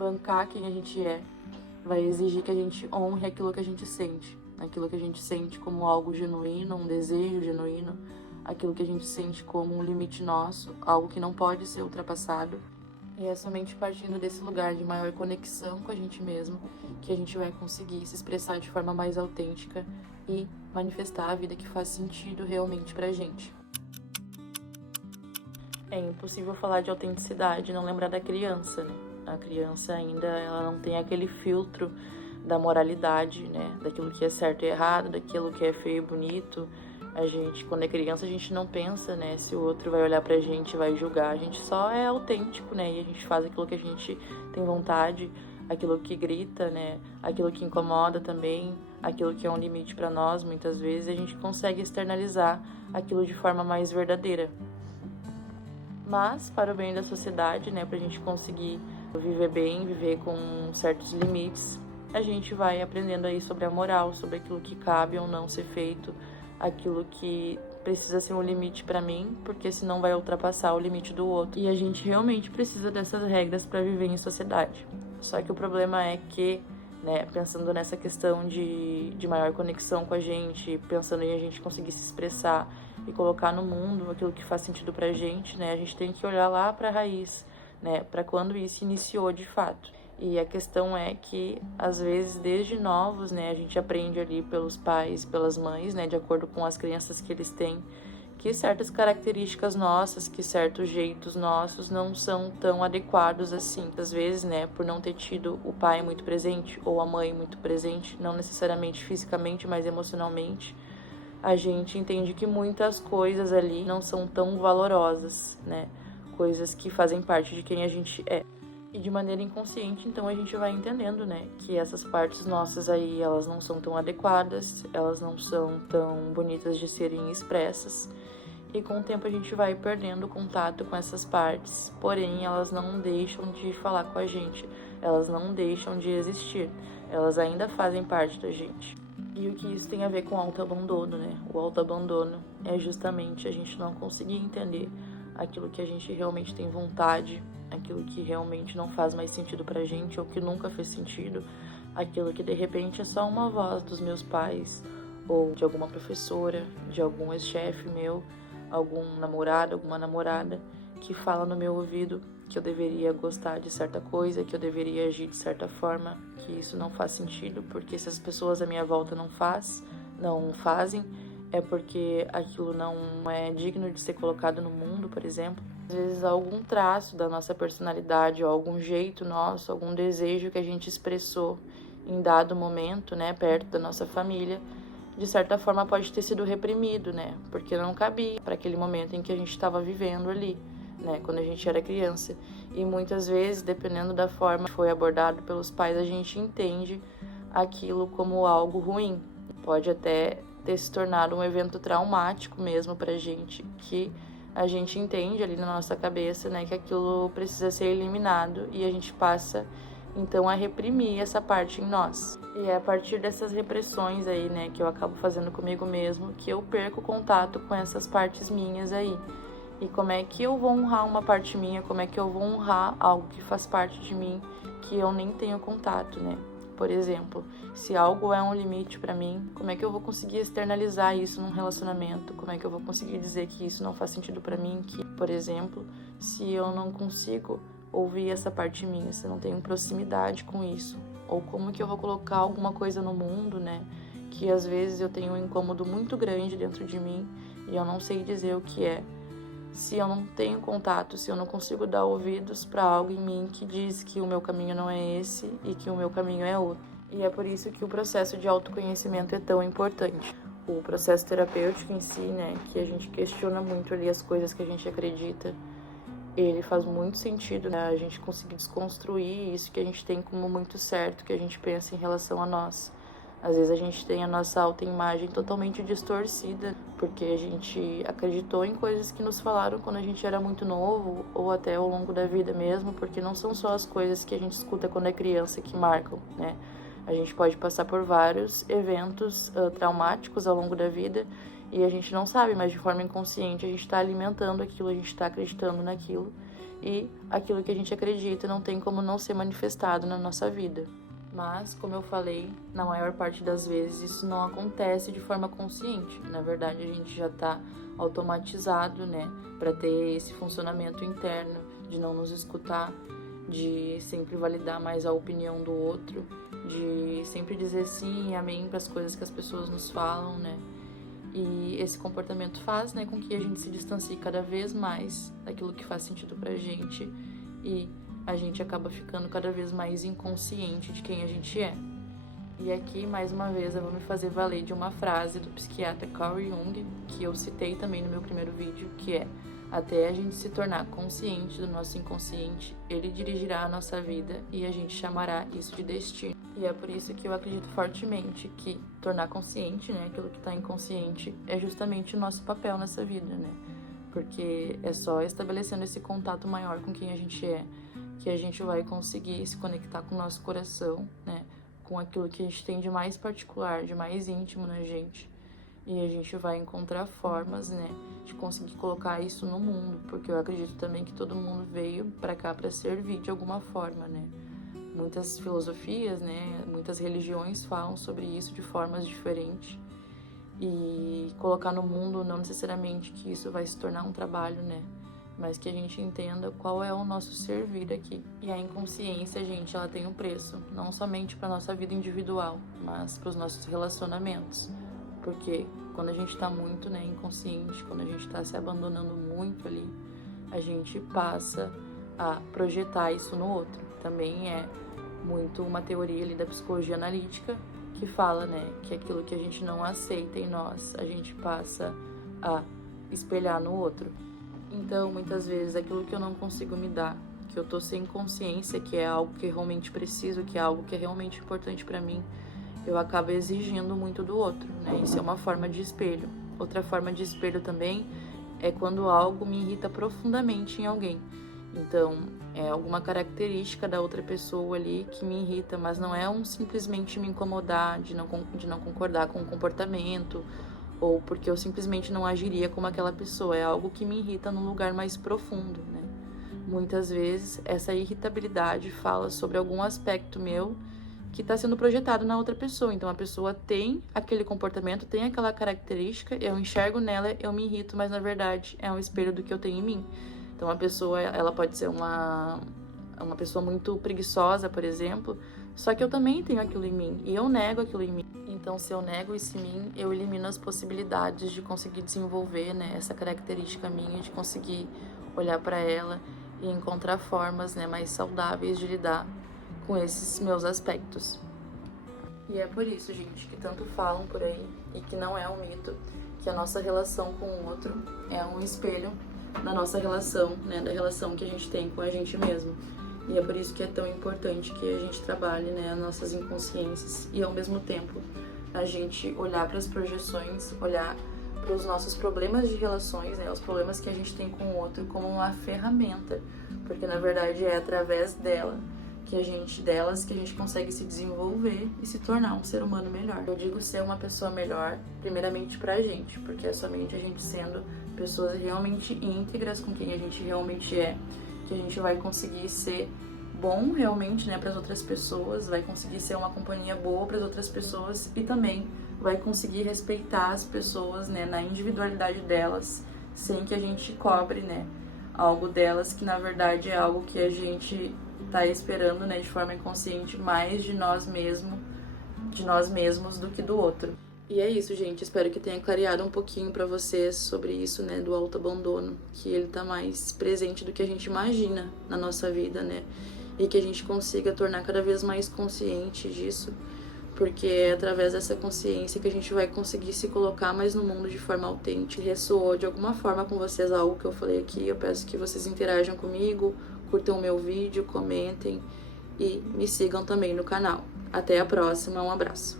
bancar quem a gente é, vai exigir que a gente honre aquilo que a gente sente. Aquilo que a gente sente como algo genuíno, um desejo genuíno, aquilo que a gente sente como um limite nosso, algo que não pode ser ultrapassado. E é somente partindo desse lugar de maior conexão com a gente mesmo que a gente vai conseguir se expressar de forma mais autêntica e manifestar a vida que faz sentido realmente pra gente. É impossível falar de autenticidade e não lembrar da criança, né? A criança ainda ela não tem aquele filtro da moralidade, né? Daquilo que é certo e errado, daquilo que é feio e bonito. A gente, quando é criança, a gente não pensa, né, se o outro vai olhar pra gente, vai julgar. A gente só é autêntico, né, e a gente faz aquilo que a gente tem vontade, aquilo que grita, né, aquilo que incomoda também, aquilo que é um limite pra nós, muitas vezes, a gente consegue externalizar aquilo de forma mais verdadeira. Mas, para o bem da sociedade, né, pra gente conseguir viver bem, viver com certos limites, a gente vai aprendendo aí sobre a moral, sobre aquilo que cabe ou não ser feito, aquilo que precisa ser um limite para mim, porque senão vai ultrapassar o limite do outro. E a gente realmente precisa dessas regras para viver em sociedade. Só que o problema é que, né, pensando nessa questão de maior conexão com a gente, pensando em a gente conseguir se expressar e colocar no mundo aquilo que faz sentido pra gente, né, a gente tem que olhar lá para a raiz, né, para quando isso iniciou de fato. E a questão é que, às vezes, desde novos, né, a gente aprende ali pelos pais, pelas mães, né, de acordo com as crenças que eles têm, que certas características nossas, que certos jeitos nossos não são tão adequados assim. Às vezes, né, por não ter tido o pai muito presente ou a mãe muito presente, não necessariamente fisicamente, mas emocionalmente, a gente entende que muitas coisas ali não são tão valorosas, né, coisas que fazem parte de quem a gente é. E de maneira inconsciente, então, a gente vai entendendo, né, que essas partes nossas aí, elas não são tão adequadas, elas não são tão bonitas de serem expressas. E com o tempo a gente vai perdendo contato com essas partes, porém elas não deixam de falar com a gente, elas não deixam de existir, elas ainda fazem parte da gente. E o que isso tem a ver com autoabandono, né? O autoabandono é justamente a gente não conseguir entender aquilo que a gente realmente tem vontade, aquilo que realmente não faz mais sentido pra gente ou que nunca fez sentido, aquilo que de repente é só uma voz dos meus pais ou de alguma professora, de algum ex-chefe meu, algum namorado, alguma namorada que fala no meu ouvido que eu deveria gostar de certa coisa, que eu deveria agir de certa forma, que isso não faz sentido, porque se as pessoas à minha volta não fazem, é porque aquilo não é digno de ser colocado no mundo, por exemplo. Às vezes algum traço da nossa personalidade, ou algum jeito nosso, algum desejo que a gente expressou em dado momento, né, perto da nossa família, de certa forma pode ter sido reprimido, né, porque não cabia para aquele momento em que a gente estava vivendo ali, né, quando a gente era criança. E muitas vezes, dependendo da forma que foi abordado pelos pais, a gente entende aquilo como algo ruim. Pode até ter se tornado um evento traumático mesmo pra gente, que a gente entende ali na nossa cabeça, né, que aquilo precisa ser eliminado e a gente passa então a reprimir essa parte em nós. E é a partir dessas repressões aí, né, que eu acabo fazendo comigo mesmo, que eu perco contato com essas partes minhas aí. E como é que eu vou honrar uma parte minha, como é que eu vou honrar algo que faz parte de mim, que eu nem tenho contato, né? Por exemplo, se algo é um limite pra mim, como é que eu vou conseguir externalizar isso num relacionamento? Como é que eu vou conseguir dizer que isso não faz sentido pra mim? Que, por exemplo, se eu não consigo ouvir essa parte minha, se eu não tenho proximidade com isso, ou como que eu vou colocar alguma coisa no mundo, né? Que às vezes eu tenho um incômodo muito grande dentro de mim e eu não sei dizer o que é. Se eu não tenho contato, se eu não consigo dar ouvidos para algo em mim que diz que o meu caminho não é esse e que o meu caminho é outro. E é por isso que o processo de autoconhecimento é tão importante. O processo terapêutico em si, né, que a gente questiona muito ali as coisas que a gente acredita, ele faz muito sentido, né, a gente conseguir desconstruir isso que a gente tem como muito certo, que a gente pensa em relação a nós. Às vezes a gente tem a nossa autoimagem totalmente distorcida, porque a gente acreditou em coisas que nos falaram quando a gente era muito novo, ou até ao longo da vida mesmo, porque não são só as coisas que a gente escuta quando é criança que marcam, né? A gente pode passar por vários eventos traumáticos ao longo da vida e a gente não sabe, mas de forma inconsciente a gente está alimentando aquilo, a gente está acreditando naquilo. e aquilo que a gente acredita não tem como não ser manifestado na nossa vida. Mas, como eu falei, na maior parte das vezes isso não acontece de forma consciente. Na verdade, a gente já está automatizado, né, para ter esse funcionamento interno de não nos escutar, de sempre validar mais a opinião do outro, de sempre dizer sim e amém para as coisas que as pessoas nos falam, né? E esse comportamento faz, né, com que a gente se distancie cada vez mais daquilo que faz sentido pra gente e a gente acaba ficando cada vez mais inconsciente de quem a gente é. E aqui, mais uma vez, eu vou me fazer valer de uma frase do psiquiatra Carl Jung, que eu citei também no meu primeiro vídeo, que é: até a gente se tornar consciente do nosso inconsciente, ele dirigirá a nossa vida e a gente chamará isso de destino. E é por isso que eu acredito fortemente que tornar consciente, né, aquilo que está inconsciente, é justamente o nosso papel nessa vida, né? Porque é só estabelecendo esse contato maior com quem a gente é, que a gente vai conseguir se conectar com o nosso coração, né? Com aquilo que a gente tem de mais particular, de mais íntimo na gente. E a gente vai encontrar formas, né, de conseguir colocar isso no mundo, porque eu acredito também que todo mundo veio para cá para servir de alguma forma, né? Muitas filosofias, né, muitas religiões falam sobre isso de formas diferentes. E colocar no mundo não necessariamente que isso vai se tornar um trabalho, né? Mas que a gente entenda qual é o nosso servir aqui. E a inconsciência, gente, ela tem um preço, não somente para nossa vida individual, mas para os nossos relacionamentos. Porque quando a gente está muito, né, inconsciente, quando a gente está se abandonando muito ali, a gente passa a projetar isso no outro. Também é muito uma teoria ali da psicologia analítica que fala, né, que aquilo que a gente não aceita em nós, a gente passa a espelhar no outro. Então, muitas vezes, aquilo que eu não consigo me dar, que eu tô sem consciência, que é algo que realmente preciso, que é algo que é realmente importante pra mim, eu acabo exigindo muito do outro, né? Isso é uma forma de espelho. Outra forma de espelho também é quando algo me irrita profundamente em alguém. Então, é alguma característica da outra pessoa ali que me irrita, mas não é simplesmente me incomodar, de não concordar com o comportamento, ou porque eu simplesmente não agiria como aquela pessoa. É algo que me irrita num lugar mais profundo, né? Muitas vezes, essa irritabilidade fala sobre algum aspecto meu que está sendo projetado na outra pessoa. Então, a pessoa tem aquele comportamento, tem aquela característica, eu enxergo nela, eu me irrito, mas na verdade é um espelho do que eu tenho em mim. Então, a pessoa, ela pode ser uma pessoa muito preguiçosa, por exemplo, só que eu também tenho aquilo em mim e eu nego aquilo em mim. Então, se eu nego isso em mim, eu elimino as possibilidades de conseguir desenvolver, né, essa característica minha, de conseguir olhar para ela e encontrar formas, né, mais saudáveis de lidar com esses meus aspectos. E é por isso, gente, que tanto falam por aí, e que não é um mito, que a nossa relação com o outro é um espelho da nossa relação, né, da relação que a gente tem com a gente mesmo. E é por isso que é tão importante que a gente trabalhe, né, as nossas inconsciências e, ao mesmo tempo, a gente olhar para as projeções, olhar para os nossos problemas de relações, né, os problemas que a gente tem com o outro como uma ferramenta, porque, na verdade, é através delas que a gente consegue se desenvolver e se tornar um ser humano melhor. Eu digo ser uma pessoa melhor, primeiramente pra gente, porque é somente a gente sendo pessoas realmente íntegras com quem a gente realmente é, que a gente vai conseguir ser bom realmente, né, para as outras pessoas, vai conseguir ser uma companhia boa para as outras pessoas e também vai conseguir respeitar as pessoas, né, na individualidade delas, sem que a gente cobre, né, algo delas que na verdade é algo que a gente tá esperando, né, de forma inconsciente, mais de nós mesmos do que do outro. E é isso, gente. Espero que tenha clareado um pouquinho pra vocês sobre isso, né, do autoabandono, que ele tá mais presente do que a gente imagina na nossa vida, né, e que a gente consiga tornar cada vez mais consciente disso, porque é através dessa consciência que a gente vai conseguir se colocar mais no mundo de forma autêntica. Ressoou de alguma forma com vocês algo que eu falei aqui, eu peço que vocês interajam comigo, curtam o meu vídeo, comentem e me sigam também no canal. Até a próxima, um abraço!